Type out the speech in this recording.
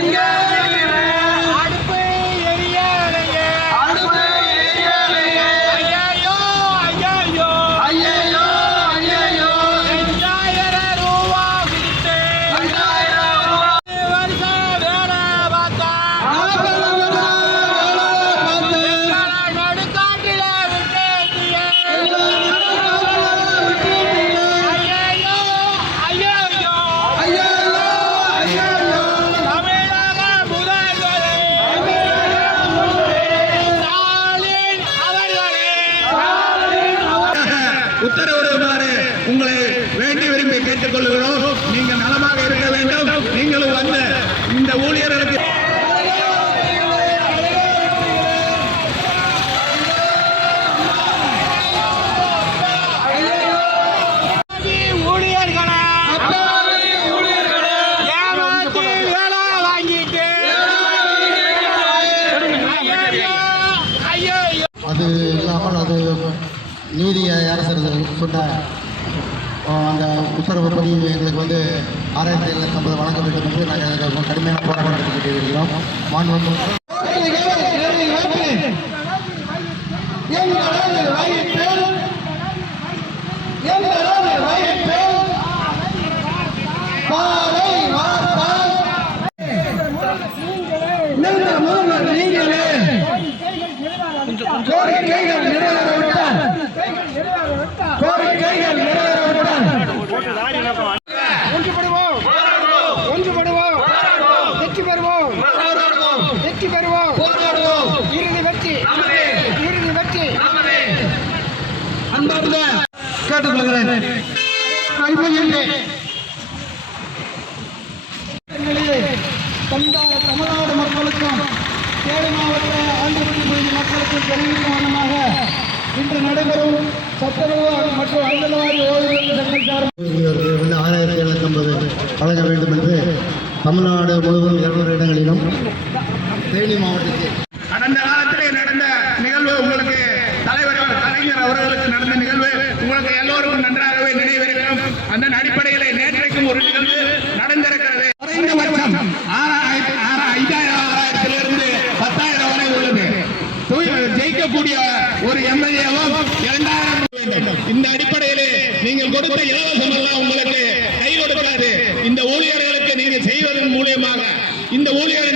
Yeah. உத்தரவிடுமாறு உங்களை வேண்டி விரும்பி கேட்டுக்கொள்கிறோம் நீங்கள் நலமாக இருக்க வேண்டும். நீங்களும் வந்து இந்த ஊழியர்களுக்கு வாங்கிட்டு ஐயோ ஐயோ அது இல்லாமல் அது நீதி அரசர் சொன்ன அந்த உத்தரவுப்படி எங்களுக்கு வந்து ஆறாயிரத்தி எழுநூத்தி ஐம்பது வழங்க வேண்டும் என்று நாங்கள் கடுமையான போராட்டம் நடத்திக்கிட்டு இருக்கிறோம் மாண்பு கோரிக்கைகள் ஒன்றுபடுவோம். ஒன்றுபடுவோம். வெற்றி பெறுவோம். வெற்றி பெறுவோம். இறுதி வெற்றி. இறுதி வெற்றி. அன்பார்ந்த கேட்டுக்கொள்கிறேன். தமிழ்நாடு மக்களுக்கும் தேனி மாவட்ட ஆந்திரப்பள்ளி பகுதி மக்களுக்கும் தெரிவிக்கும் வண்ணமாக இன்று நடைபெறும் சட்டமன்ற மற்றும் அங்கன்வாடி ஓய்வு சங்கம் வழங்க வேண்டும் என்று தமிழ்நாடு முழுவதும் இருநூறு இடங்களிலும் தேனி மாவட்டத்தில். கடந்த காலத்திலே நடந்த நிகழ்வு உங்களுக்கு தலைவர் கலைஞர் அவர்களுக்கு நடந்த நிகழ்வு உங்களுக்கு எல்லோருக்கும் நன்றாகவே நினைவிருக்கும். அந்த அடிப்படையிலே நேற்றைக்கும் ஒரு நிகழ்வு நடந்திருக்கிறது. குறைந்தபட்சம் ஐந்தாயிரம் ஆறாயிரத்திலிருந்து பத்தாயிரம் வரை உள்ளது. ஜெயிக்கக்கூடிய ஒரு எம்எல்ஏவும் இரண்டாயிரம் இந்த அடிப்படையிலே நீங்கள் கொடுத்த இலவசம் எல்லாம் உங்களுக்கு மூலியமாக இந்த ஊழியர்